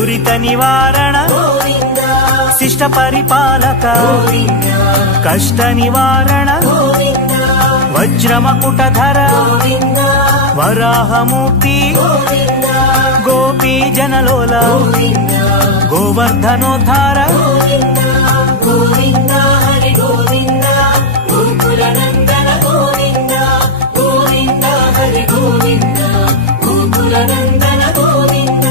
దురిత నివారణ గోవింద శిష్ట పరిపాలక గోవింద కష్ట నివారణ గోవింద వజ్రమకుటధర గోవింద వరాహమూర్తి గోవింద గోపీ జనలోల గోవింద గోవర్ధనోద్ధార గోవింద గోవింద హరి గోవింద గోకుల నందన గోవింద గోవింద హరి గోవింద గోకుల నందన గోవింద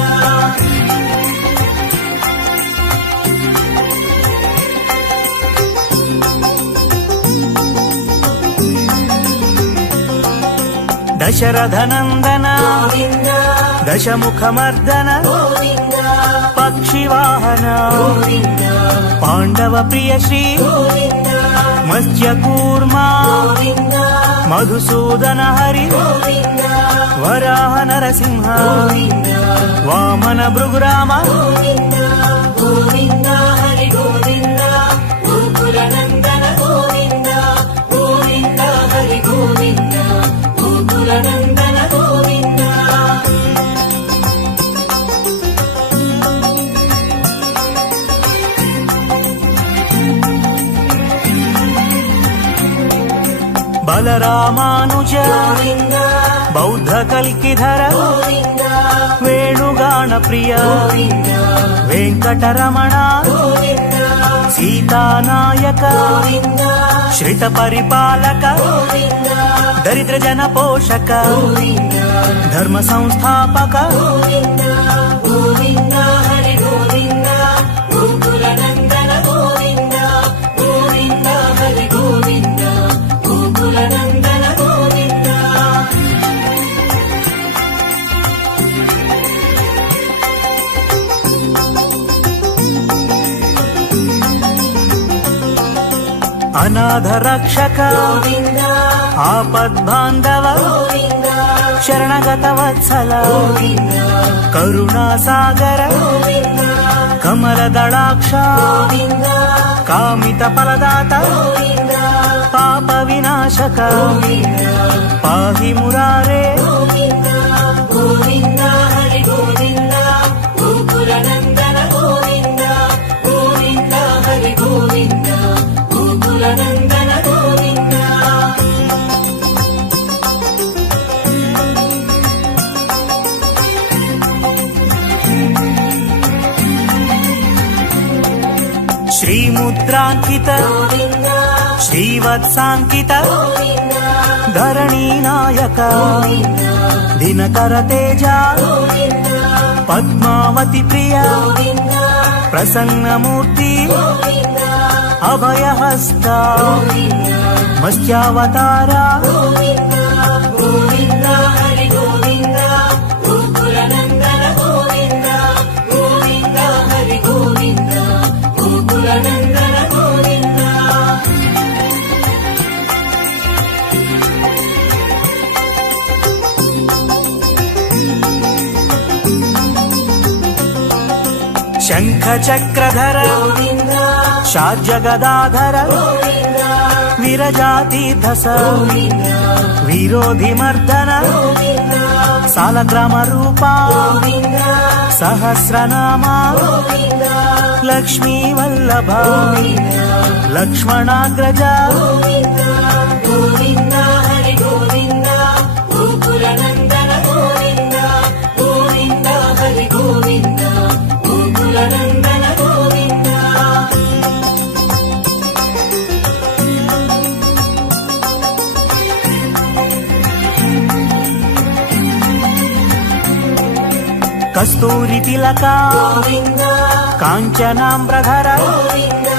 దశరథనందన గోవింద దశముఖమర్దన గోవింద పక్షివాహన గోవింద పాండవ ప్రియ శ్రీ గోవింద మత్స్యకూర్మా గోవింద మధుసూదన హరి గోవింద వరాహ నరసింహ గోవింద వామన భృగురామ గోవింద గోవింద హరి గోవింద గోకుల నందన గోవింద గోవింద హరి గోవింద గోకుల నందన గోవింద బలరామానుజ గోవింద బౌద్ధ కల్కిధర గోవింద వేణుగాన ప్రియ గోవింద వెంకటరమణ గోవింద సీతానాయక గోవింద శ్రిత పరిపాలక గోవింద దరిద్ర జన పోషక గోవింద ధర్మ సంస్థాపక గోవింద గోవింద హరి గోవింద గోకుల నందన గోవింద గోవింద హరి గోవింద గోకుల నందన గోవింద అనాథ రక్షక గోవింద ఆపద్బాంధవ గోవింద శరణగత వత్సల గోవింద కరుణా సాగర గోవింద కమల దళాక్ష గోవింద కామిత ఫలదాత గోవింద పాప వినాశక గోవింద పాహి మురారే గోవింద గోవింద హరి గోవింద గోకుల నందన గోవింద గోవింద హరి గోవింద గోకుల నందన గోవింద శ్రీముద్రాంకిత గోవింద శ్రీవత్సాంకిత గోవింద ధరణీ నాయక గోవింద దినకర తేజ గోవింద పద్మావతి ప్రియ గోవింద ప్రసన్నమూర్తి గోవింద అభయహస్త గోవింద మత్స్యావతార గోవింద గోవింద హరి గోవింద గోకుల నందన గోవింద గోవింద హరి గోవింద గోకుల నందన గోవింద శంఖ చక్రధర గోవింద షార్జగదాధర గోవింద విరజాతీర్థస గోవింద విరోధి మర్దన గోవింద సాలగ్రామ రూప గోవింద సహస్రనామ గోవింద లక్ష్మీ వల్లభ గోవింద లక్ష్మణాగ్రజ గోవింద గోవింద హరి గోవింద గోకుల నందన గోవింద గోవింద హరి గోవింద గోకుల నందన గోవింద కస్తూరి తిలక గోవింద కాంచనాంబ్రధర గోవింద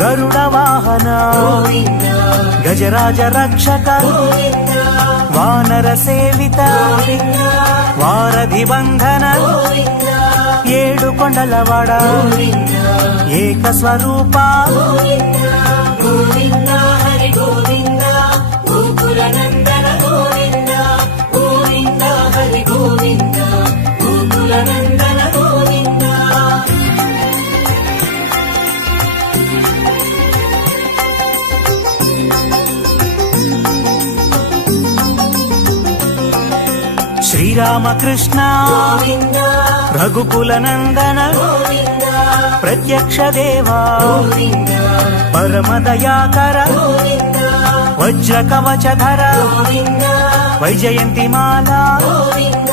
గరుడ వాహన గోవింద గజరాజ రక్షక గోవింద వానర సేవిత గోవింద వారధి బంధన గోవింద ఏడు కొండలవాడ గోవింద ఏక స్వరూప గోవింద గోవింద హరి గోవింద గోకుల నందన గోవింద గోవింద హరి గోవింద గోకుల నందన గోవింద శ్రీరామకృష్ణ గోవింద రఘుకుల నందన గోవింద ప్రత్యక్ష దేవా గోవింద పరమదయాకర గోవింద వజ్ర కవచధర గోవింద వైజయంతిమాల గోవింద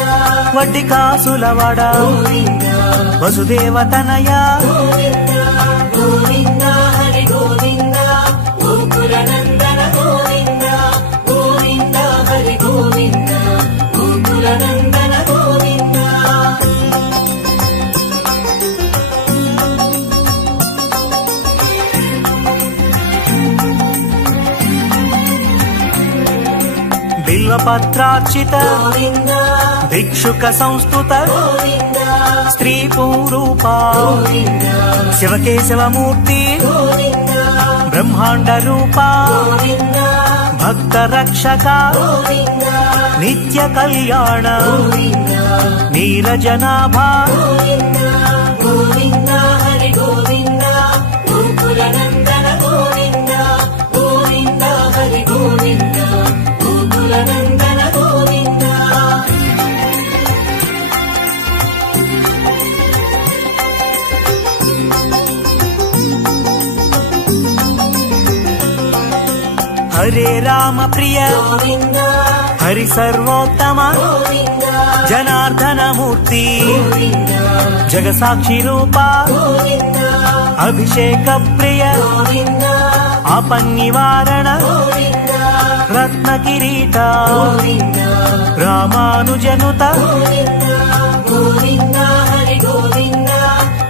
వడ్డికాసులవడ గోవింద వసుదేవ తనయ గోవింద గోవింద హరి గోవింద గోకుల నందన గోవింద గోవింద హరి గోవింద గోకుల నందన గోవింద బిల్వపత్రార్చిత గోవింద భిక్షుక సంస్థుత గోవింద స్త్రీ పూరూప గోవింద శివకేశవమూర్తి గోవింద బ్రహ్మాండ రూప గోవింద భక్త రక్షక గోవింద నిత్య కళ్యాణ గోవింద నీరజనాభ గోవింద గోవింద హరి గోవింద గోకుల నందన గోవింద గోవింద హరి గోవింద గోకుల నందన గోవింద హరే రామ ప్రియ గోవింద హరి సర్వోత్తమ గోవింద జనార్దన మూర్తి గోవింద జగసాక్షి రూప గోవింద అభిషేక ప్రియ గోవింద ఆపన్నివారణ గోవింద రత్న కిరీట గోవింద రామానుజనుత గోవింద గోవింద హరి గోవింద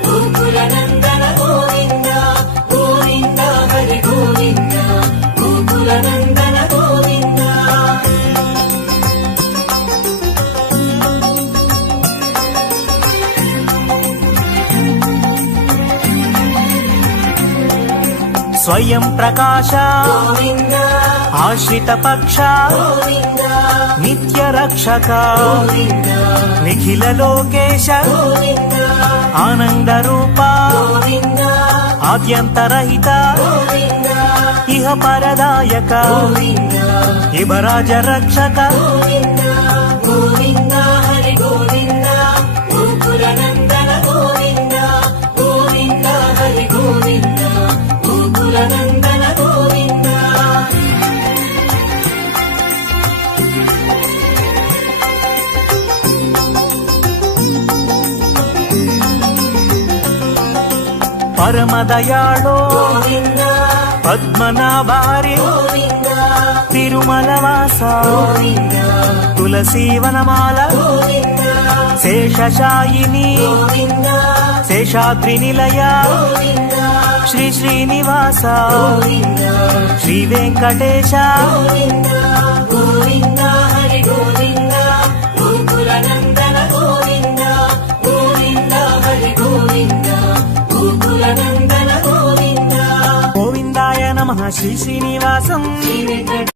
గోకుల నందన గోవింద గోవింద హరి గోవింద గోకుల నందన గోవింద స్వయం ప్రకాశ గోవింద ఆశ్రిత పక్ష గోవింద నిత్య రక్షక గోవింద నిఖిల లోకేశ గోవింద ఆనంద రూప గోవింద ఆద్యంతరహిత గోవింద ఇహ పరదాయక గోవింద ఇవరాజ రక్షక గోవింద గోవింద హరి గోవింద గోకుల నందన గోవింద గోవింద హరి గోవింద గోకుల నందన గోవింద పరమదయాళో గోవింద పద్మనాభారి గోవింద తిరుమలవాస గోవింద తులసీవనమాల గోవింద శేషశాయిని గోవింద శేషాద్రి నిలయ గోవింద శ్రీ శ్రీనివాస గోవింద శ్రీ వెంకటేశ గోవింద గోవింద హరి గోవింద గోకుల నందన గోవింద గోవింద హరి గోవింద గోకుల నందన గోవింద గోవిందాయ నమః శ్రీ శ్రీనివాసం శ్రీ వెంకట